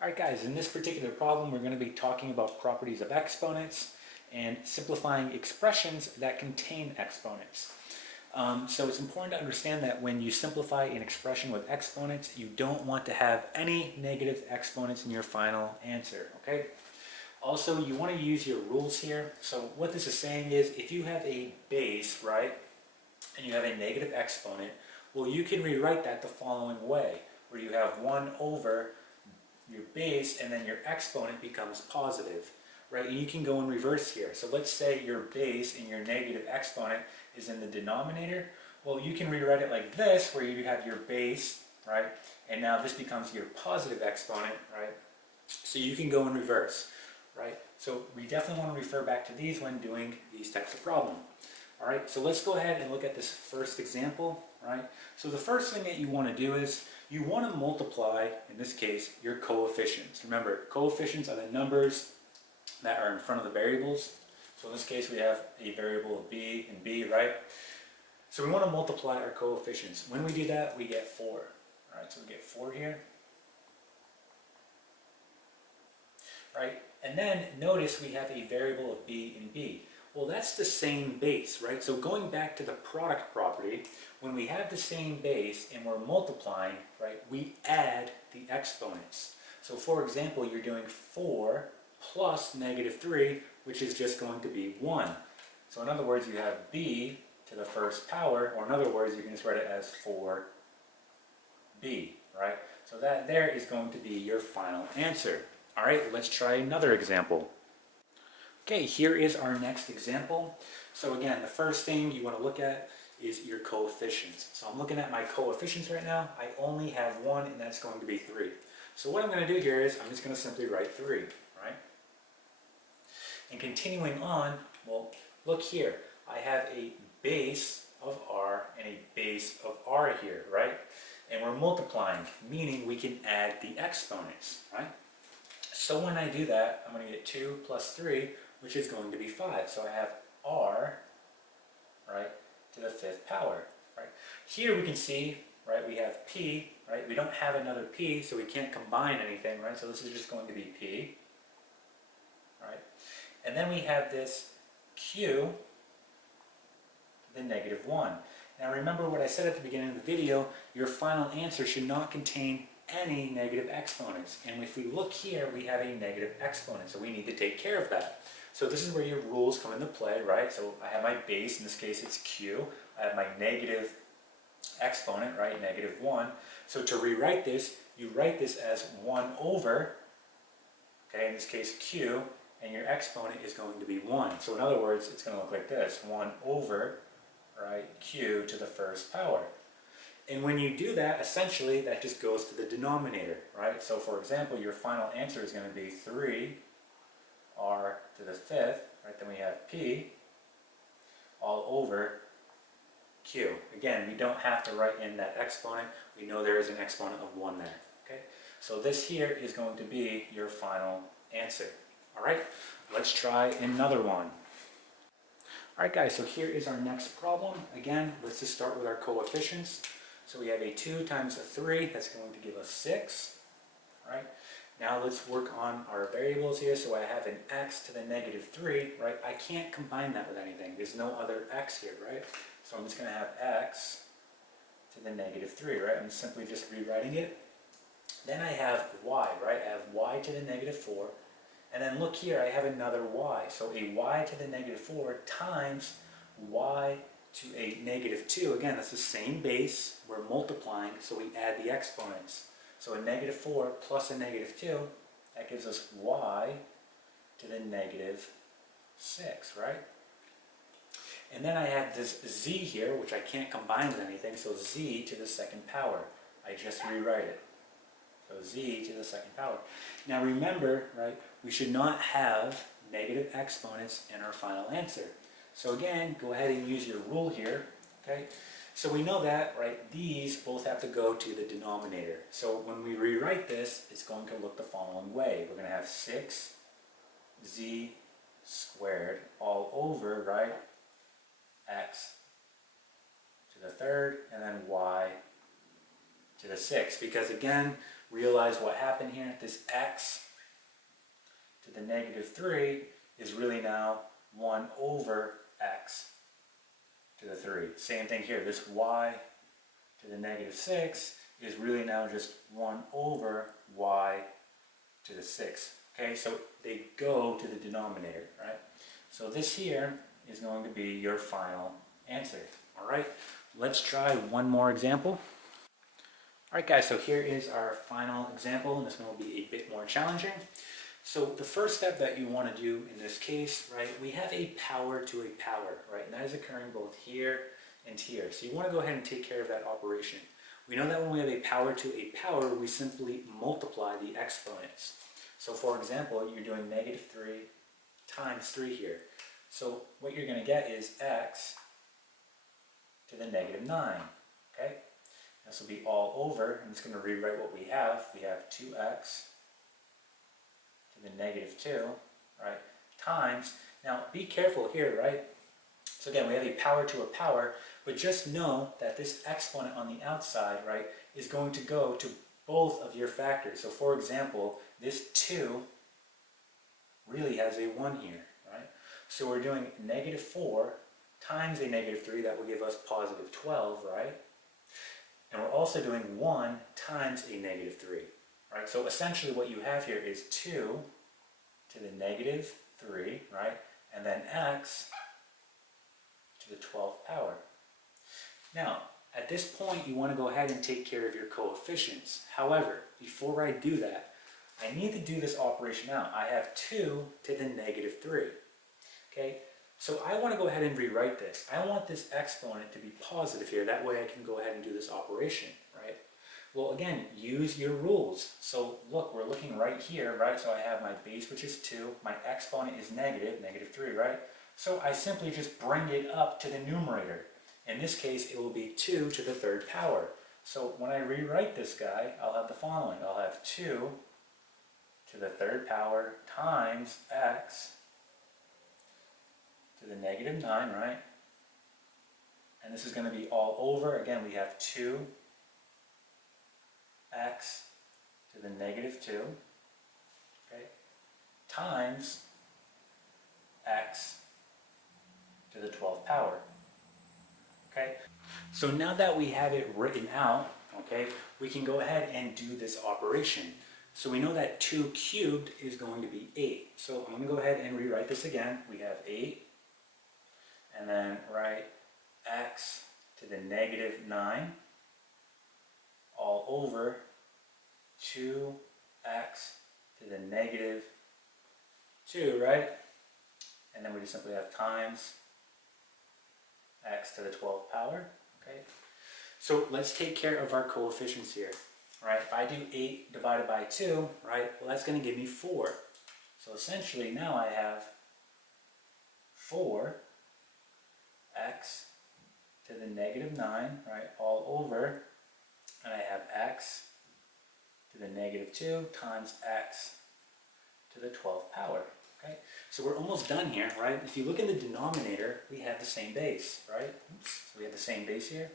Alright guys, in this particular problem we're going to be talking about properties of exponents and simplifying expressions that contain exponents. So it's important to understand that when you simplify an expression with exponents, you don't want to have any negative exponents in your final answer, okay? Also, you want to use your rules here. So what this is saying is if you have a base, right, and you have a negative exponent, well, you can rewrite that the following way, where you have 1 over your base and then your exponent becomes positive, right? And you can go in reverse here. So let's say your base and your negative exponent is in the denominator. Well, you can rewrite it like this, where you have your base, right? And now this becomes your positive exponent, right? So you can go in reverse, right? So we definitely want to refer back to these when doing these types of problem. All right, so let's go ahead and look at this first example, right? So the first thing that you want to do is you want to multiply, in this case, your coefficients. Remember, coefficients are the numbers that are in front of the variables. So in this case, we have a variable of b and b, right? So we want to multiply our coefficients. When we do that, we get 4. All right, so we get 4 here. Right, and then notice we have a variable of b and b. Well, that's the same base, right? So going back to the product property, when we have the same base and we're multiplying, right, we add the exponents. So for example, you're doing 4 plus negative 3, which is just going to be 1. So in other words, you have b to the first power, or in other words, you can just write it as 4b, right? So that there is going to be your final answer. All right, let's try another example. Okay, here is our next example. So again, the first thing you want to look at is your coefficients. So I'm looking at my coefficients right now. I only have one, and that's going to be 3. So what I'm going to do here is I'm just going to simply write 3, right? And continuing on, well, look here. I have a base of r and a base of r here, right? And we're multiplying, meaning we can add the exponents, right? So when I do that, I'm going to get 2 plus 3, which is going to be 5. So I have r, right, to the 5th power, right? Here we can see, right, we have p, right? We don't have another p, so we can't combine anything, right? So this is just going to be p, right? And then we have this q to the negative 1. Now remember what I said at the beginning of the video, your final answer should not contain any negative exponents. And if we look here, we have a negative exponent, so we need to take care of that. So this is where your rules come into play, right? So I have my base, in this case it's q. I have my negative exponent, right, negative 1. So to rewrite this, you write this as 1 over, okay, in this case q, and your exponent is going to be 1. So in other words, it's going to look like this, 1 over, right, q to the first power. And when you do that, essentially, that just goes to the denominator, right? So for example, your final answer is going to be 3 r to the 5th, right? Then we have p all over q. Again, we don't have to write in that exponent. We know there is an exponent of 1 there, okay? So this here is going to be your final answer, all right? Let's try another one. All right, guys, so here is our next problem. Again, let's just start with our coefficients. So we have a 2 times a 3, that's going to give us 6, right? Now let's work on our variables here. So I have an x to the negative 3, right? I can't combine that with anything. There's no other x here, right? So I'm just going to have x to the negative 3, right? I'm simply just rewriting it. Then I have y, right? I have y to the negative 4. And then look here, I have another y. So a y to the negative 4 times y to a negative 2. Again, that's the same base. We're multiplying, so we add the exponents. So a negative 4 plus a negative 2, that gives us y to the negative 6, right? And then I have this z here, which I can't combine with anything, so z to the 2nd power. I just rewrite it. So z to the 2nd power. Now remember, right, we should not have negative exponents in our final answer. So again, go ahead and use your rule here, okay? So we know that, right, these both have to go to the denominator. So when we rewrite this, it's going to look the following way. We're going to have 6z squared all over, right, x to the 3rd, and then y to the 6th. Because again, realize what happened here. This x to the negative 3 is really now 1 over x to the 3. Same thing here. This y to the negative 6 is really now just 1 over y to the 6. Okay, so they go to the denominator, right? So this here is going to be your final answer. All right, let's try one more example. All right, guys, so here is our final example, and this one will be a bit more challenging. So the first step that you want to do in this case, right, we have a power to a power, right, and that is occurring both here and here. So you want to go ahead and take care of that operation. We know that when we have a power to a power, we simply multiply the exponents. So for example, you're doing negative 3 times 3 here. So what you're going to get is x to the negative 9, okay? This will be all over, and it's going to rewrite what we have. We have 2x to the negative 2, right, times, now be careful here, right? So again, we have a power to a power, but just know that this exponent on the outside, right, is going to go to both of your factors. So for example, this 2 really has a 1 here, right? So we're doing negative 4 times a negative 3, that will give us positive 12, right? And we're also doing 1 times a negative 3, right? So essentially what you have here is 2 to the negative 3, right? And then x to the 12th power. Now, at this point, you want to go ahead and take care of your coefficients. However, before I do that, I need to do this operation out. I have 2 to the negative 3, okay? So I want to go ahead and rewrite this. I want this exponent to be positive here. That way I can go ahead and do this operation, right? Well, again, use your rules. So look, we're looking right here, right? So I have my base, which is 2. My exponent is negative 3, right? So I simply just bring it up to the numerator. In this case, it will be 2 to the 3rd power. So when I rewrite this guy, I'll have the following. I'll have 2 to the 3rd power times x to the negative 9, right? And this is going to be all over. Again, we have 2x to the negative 2, okay, times x to the 12th power. Okay, so now that we have it written out, okay, we can go ahead and do this operation. So we know that 2 cubed is going to be 8. So I'm going to go ahead and rewrite this again. We have 8, and then write x to the negative 9 all over 2x to the negative 2, right? And then we just simply have times x to the 12th power, okay? So let's take care of our coefficients here, right? If I do 8 divided by 2, right, well, that's going to give me 4. So essentially now I have 4x to the negative 9, right, all over, and I have x to the negative 2 times x to the 12th power. Okay, so we're almost done here, right? If you look in the denominator, we have the same base, right? Oops. So we have the same base here,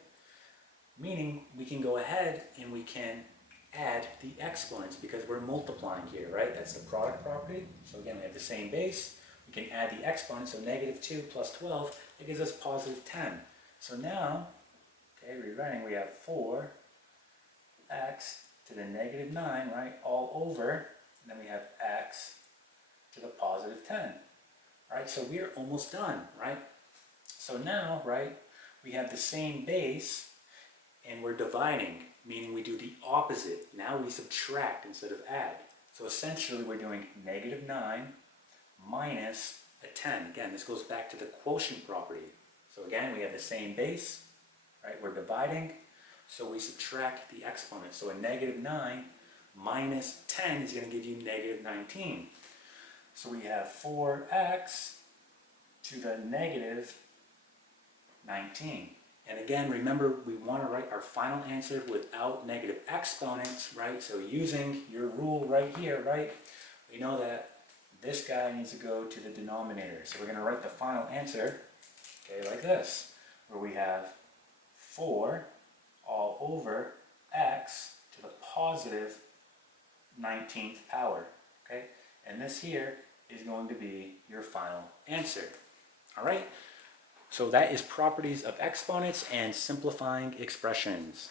meaning we can go ahead and we can add the exponents because we're multiplying here, right? That's the product property. So again, we have the same base. We can add the exponents, so negative 2 plus 12, that gives us positive 10. So now, okay, rewriting, we have 4x to the negative 9, right, all over, and then we have x to the positive 10. All right, so we're almost done, right? So now, right, we have the same base and we're dividing, meaning we do the opposite. Now we subtract instead of add. So essentially we're doing negative 9 minus a 10. Again, this goes back to the quotient property. So again, we have the same base, right? We're dividing, so we subtract the exponent. So a negative 9 minus 10 is going to give you negative 19. So we have 4x to the negative 19. And again, remember, we want to write our final answer without negative exponents, right? So using your rule right here, right, we know that this guy needs to go to the denominator. So we're going to write the final answer, okay, like this, where we have 4 all over x to the positive 19th power, okay? And this here is going to be your final answer, all right? So that is properties of exponents and simplifying expressions.